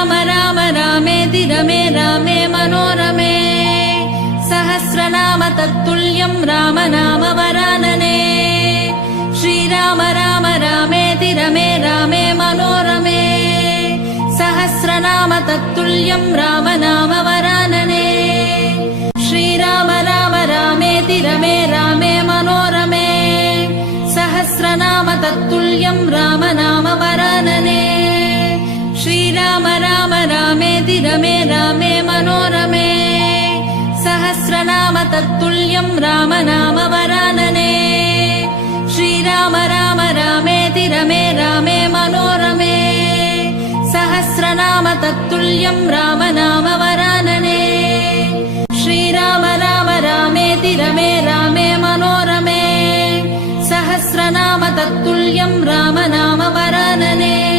श्रीराम राम रामेति रमे रामे मनोरमे सहस्रनाम तत्तुल्यं राम नाम वरानने श्रीराम राम रामेति रमे रामे मनोरमे सहस्रनाम तत्तुल्यं राम नाम वरानने श्रीराम राम रामेति रमे रामे मनोरमे सहस्रनाम तत्तुल्यं राम नाम वरानने श्रीराम राम रामेति रमे रामे मनोरमे सहस्रनाम तत्तुल्यं राम नाम वरानने श्रीराम राम रामेति रमे रामे मनोरमे सहस्रनाम तत्तुल्यं राम नाम वरानने श्रीराम राम रामेति रमे रामे मनोरमे सहस्रनाम तत्तुल्यं राम नाम वरानने